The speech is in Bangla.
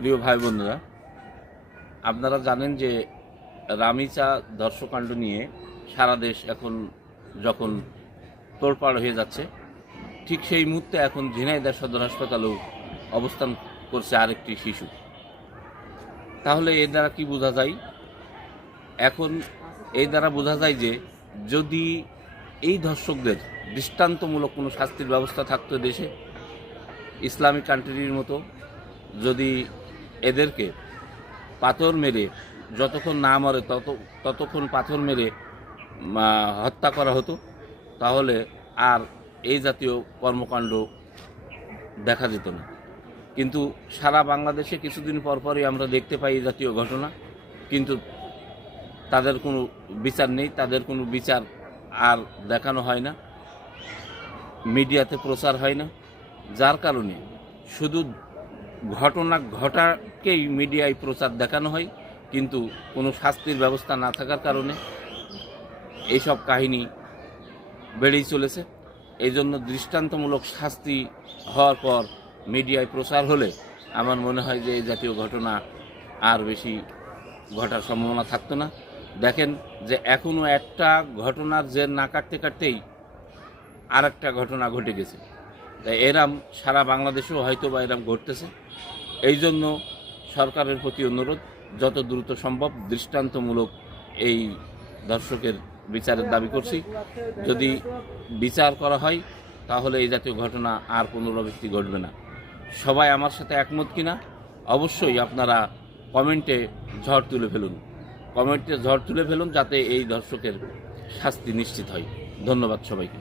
প্রিয় ভাই বোনেরা, আপনারা জানেন যে রামিচা ধর্ষকাণ্ড নিয়ে সারা দেশ এখন যখন তোড়পাড় হয়ে যাচ্ছে, ঠিক সেই মুহূর্তে এখন ঝিনাইদহ সদর হাসপাতালেও অবস্থান করছে আরেকটি শিশু। তাহলে এর দ্বারা কি বোঝা যায়? এখন এই দ্বারা বোঝা যায় যে যদি এই ধর্ষকদের দৃষ্টান্তমূলক কোনো শাস্তির ব্যবস্থা থাকতো দেশে, ইসলামিক কান্ট্রির মতো, যদি এদেরকে পাথর মেরে যতক্ষণ না মরে ততক্ষণ পাথর মেরে হত্যা করা হতো, তাহলে আর এই জাতীয় কর্মকাণ্ড দেখা যেত না। কিন্তু সারা বাংলাদেশে কিছুদিন পরপরই আমরা দেখতে পাই এই জাতীয় ঘটনা, কিন্তু তাদের কোনো বিচার নেই, তাদের কোনো বিচার আর দেখানো হয় না, মিডিয়াতে প্রচার হয় না, যার কারণে শুধু ঘটনা ঘটাকেই মিডিয়ায় প্রচার দেখানো হয়, কিন্তু কোনো শাস্তির ব্যবস্থা না থাকার কারণে এইসব কাহিনী বেড়েই চলেছে। এই জন্য দৃষ্টান্তমূলক শাস্তি হওয়ার পর মিডিয়ায় প্রচার হলে আমার মনে হয় যে এই জাতীয় ঘটনা আর বেশি ঘটার সম্ভাবনা থাকতো না। দেখেন যে এখনও একটা ঘটনার জের না কাটতে কাটতেই আর একটা ঘটনা ঘটে গেছে। তাই এরম সারা বাংলাদেশেও হয়তো বা এরম ঘটতেছে। এই জন্য সরকারের প্রতি অনুরোধ, যত দ্রুত সম্ভব দৃষ্টান্তমূলক এই ধর্ষকের বিচারের দাবি করছি। যদি বিচার করা হয় তাহলে এই জাতীয় ঘটনা আর পুনরাবৃত্তি ঘটবে না। সবাই আমার সাথে একমত কিনা অবশ্যই আপনারা কমেন্টে ঝড় তুলে ফেলুন, যাতে এই ধর্ষকের শাস্তি নিশ্চিত হয়। ধন্যবাদ সবাইকে।